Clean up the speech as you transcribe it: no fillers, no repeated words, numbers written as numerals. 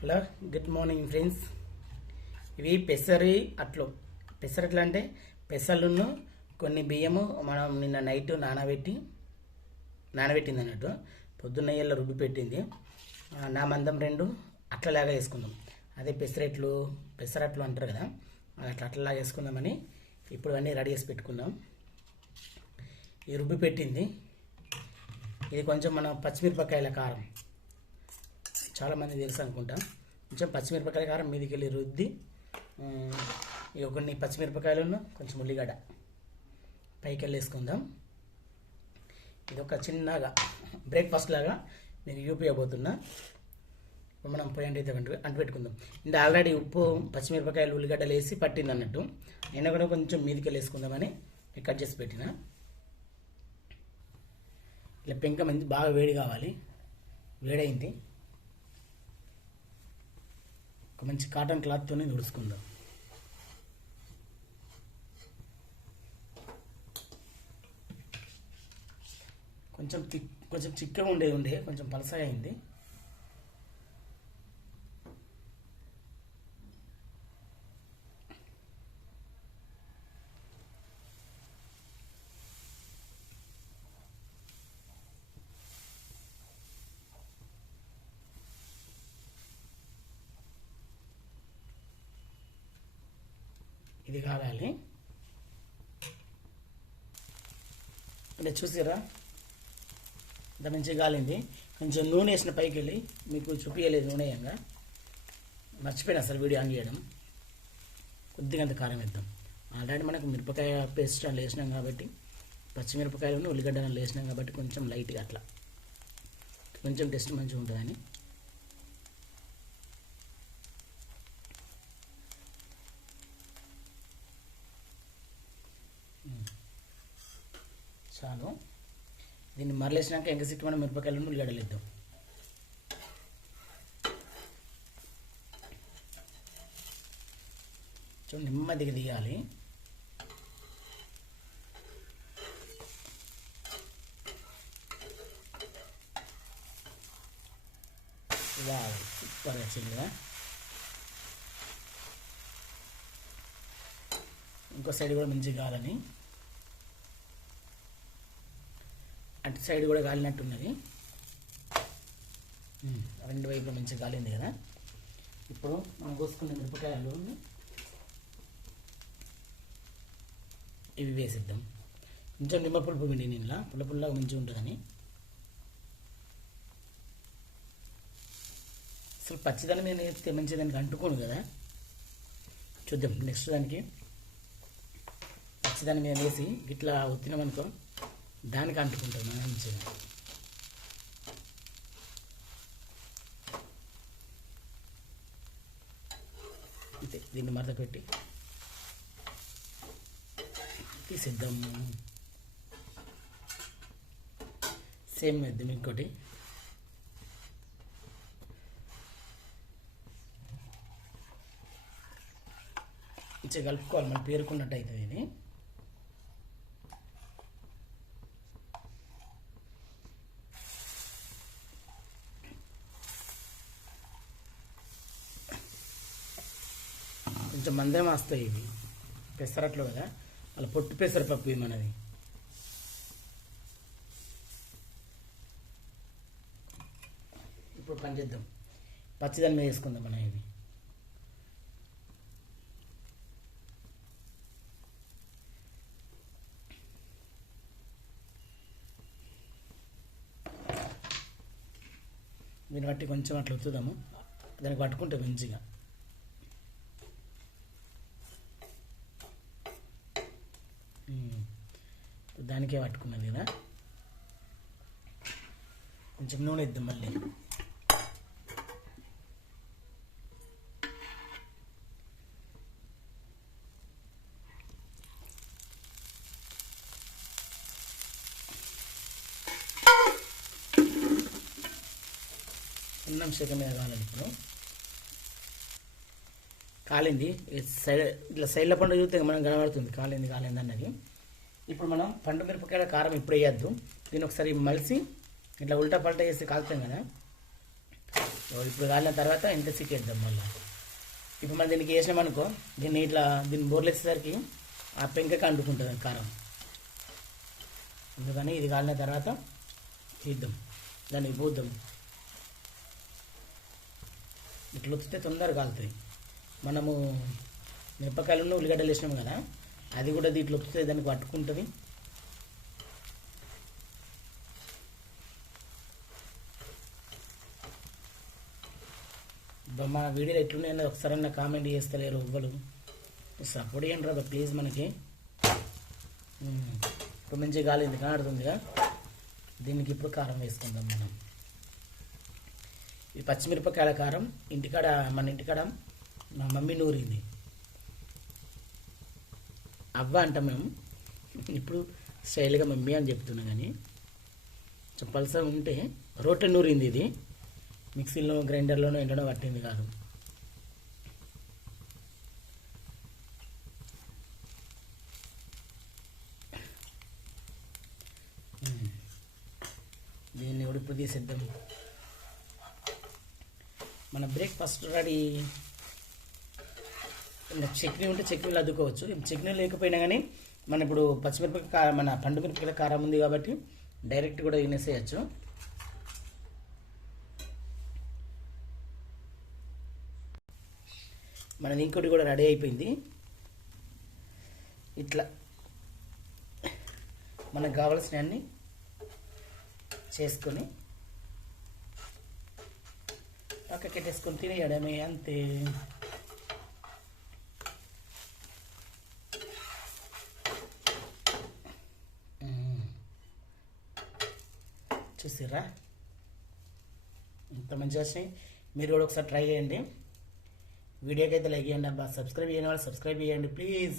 Hello, good morning friends. ఇవి పెసరట్లు అంటే పెసలును కొన్ని బియ్యము మనం నిన్న నైట్ నానబెట్టింది అన్నట్టు. పొద్దున్న నెయ్యిలో రుబ్బి పెట్టింది. నా మందం 2 అట్లలాగా వేసుకుందాం. అదే పెసరట్లు అంటారు కదా, అట్లలాగా వేసుకుందామని ఇప్పుడు అన్నీ రెడీ చేసి పెట్టుకుందాం. ఇది రుబ్బి పెట్టింది. ఇది కొంచెం మన పచ్చిమిరపకాయల కారం, చాలామంది తెలుసు అనుకుంటా. కొంచెం పచ్చిమిరపకాయల కారం మీదికి వెళ్ళి రుద్ది, ఇక కొన్ని పచ్చిమిరపకాయలను కొంచెం ఉల్లిగడ్డ పైకి వెళ్ళి వేసుకుందాం. ఇది ఒక చిన్నగా బ్రేక్ఫాస్ట్ లాగా మీకు చూపించబోతున్నా. మనం పొయ్యి అంటుపెట్టుకుందాం. ఇంత ఆల్రెడీ ఉప్పు, పచ్చిమిరపకాయలు, ఉల్లిగడ్డలు వేసి పట్టింది అన్నట్టు. అయినా కూడా కొంచెం మీదికి వెళ్ళి వేసుకుందామని కట్ చేసి పెట్టిన. ఇలా పెంక మంచి బాగా వేడి కావాలి. వేడైంది. ఒక మంచి కాటన్ క్లాత్తోనే తుడుచుకుందాం. కొంచెం చిక్కగా ఉండే కొంచెం పలసగా అయింది. ఇది కాలాలి. అంటే చూసారా, ఇంత మంచిగా కాలింది. కొంచెం నూనె వేసిన పైకి వెళ్ళి మీకు చూపించలేదు. నూనె వేయంగా మర్చిపోయినా అసలు వీడియో ఆన్ చేయడం. కొద్దిగా అంత కారం వేద్దాం. ఆల్రెడీ మనకు మిరపకాయ పేస్ట్ అలా వేసినాం కాబట్టి, పచ్చిమిరపకాయలను ఉల్లిగడ్డలు వేసినాం కాబట్టి కొంచెం లైట్గా అట్లా కొంచెం టేస్ట్ మంచిగా ఉంటుందని. చాలు. దీన్ని మరలేసినాక ఇంకా సిట్టి మనం మిరపకాయలను ఉల్లిగడ్డలు వేద్దాం. చూడండి, నెమ్మదిగా దిగాలి. ఇలా సూపర్గా వచ్చింది కదా. ఇంకో సైడ్ కూడా మంచిగా కావాలని, అటు సైడ్ కూడా కాలినట్టున్నది. 2 వైపులు మంచిగా కాలింది కదా. ఇప్పుడు మనం కోసుకున్న మిరపకాయలు ఇవి వేసిద్దాం. కొంచెం నిమ్మ పులుపు పిండి నీళ్ళ పుల్లగా మంచిగా ఉంటుందని. అసలు పచ్చిదాన్ని మీద వేస్తే మంచిగా దానికి అంటుకోను కదా. చూద్దాం. నెక్స్ట్ దానికి పచ్చిదాన్ని మీద వేసి ఇట్లా ఉత్తినామనుకో దానికి అంటుకుంటుంది మంచిగా. అంతే. దీన్ని మరత పెట్టి తీసేద్దాము. సేమ్ వేద్దాం. ఇంకోటి మంచిగా కలుపుకోవాలి. మనం పేరుకున్నట్టు అవుతుంది ఇది. కొంచెం మందం వస్తాయి ఇవి పెసరట్లు కదా, అలా పొట్టు పెసరపప్పు ఇది మనది. ఇప్పుడు పని చేద్దాం. పచ్చిదాని మీద వేసుకుందాం మనం. ఇది దీన్ని బట్టి కొంచెం అట్లా వస్తుందాము. దానికి పట్టుకుంటే మంచిగా దానికే పట్టుకున్నది కదా. కొంచెం నూనె ఇద్దాం మళ్ళీ. అన్నం శాఖ మీద కావాలి. ఇప్పుడు కాలింది. సైడ్ ఇట్లా సైడ్ల పండు చూస్తే మనం కనబడుతుంది కాలింది అన్నది. ఇప్పుడు మనం పండు మిరపకాయల కారం ఇప్పుడు వేయద్దు. దీన్ని ఒకసారి మలిసి ఇట్లా ఉల్టా పల్టా వేసి కాలుతాం కదా, ఇప్పుడు కాలిన తర్వాత ఇంత సిక్కేద్దాం మళ్ళీ. ఇప్పుడు మనం దీనికి వేసినామనుకో, దీన్ని బోర్లు వేసేసరికి ఆ పెంకకి అంటుకుంటుంది కారం. అందుకని ఇది కాలిన తర్వాత తీద్దాం, దాన్ని పోద్దాం. ఇట్లా వస్తే తొందరగా కాలుతుంది. మనము మిరపకాయలను ఉల్లిగడ్డలు వేసినాము కదా, అది కూడా దీంట్లో వస్తే దానికి పట్టుకుంటుంది. మా వీడియోలు ఎట్లున్నాయో ఒకసారి నా కామెంట్ చేస్తలేరు ఎవ్వరు. సపోర్ట్ చేయండి రా ప్లీజ్. మనకి ఇప్పుడు మంచిగా గాలింది కనడుతుందిగా. దీనికి ఇప్పుడు కారం వేసుకుందాం మనం. ఈ పచ్చిమిరపకాయల కారం మన ఇంటికాడ మా మమ్మీ నూరింది. అవ్వ అంటాం మేము, ఇప్పుడు స్టైల్గా మమ్మీ అని చెప్తున్నా. కానీ చెప్పాల్సి ఉంటే రోట్లో నూరింది. ఇది మిక్సీలో గ్రైండర్లోనో ఎండనో పట్టింది కాదు. దీన్ని కూడా ఇప్పుడు తీసేద్దాం. మన బ్రేక్ఫాస్ట్ రెడీ. ఇంకా చట్నీ ఉంటే చట్నీలు అద్దుకోవచ్చు. చట్నీ లేకపోయినా కానీ మన ఇప్పుడు పచ్చిమిరపకాయ మన పండు మిరపకాయల కారం ఉంది కాబట్టి డైరెక్ట్ కూడా తినేసేయచ్చు. మనది ఇంకోటి కూడా రెడీ అయిపోయింది. ఇట్లా మనకు కావాల్సినవన్నీ చేసుకొని పక్కకెట్టేసుకొని తినేయడమే, అంతే. చూసిర్రా ఇంత మంచిగా వచ్చినాయి. మీరు కూడా ఒకసారి ట్రై చేయండి. వీడియోకి అయితే లైక్ చేయండి అబ్బా. సబ్స్క్రైబ్ చేయని వాళ్ళు సబ్స్క్రైబ్ చేయండి ప్లీజ్.